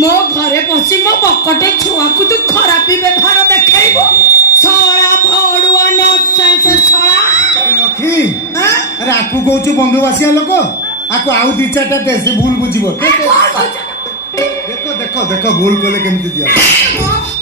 मो घरे पशि मो बकटे छुआ को तू खरापी व्यवहार देखाइबो सळा भडुआ नसेंस सळा नखी अरे आकु कहूछु बंधु बासिया लोक आकु आउ दी चारटा दे से भूल बुझिबो देखो देखो देखो भूल कले केमति दिया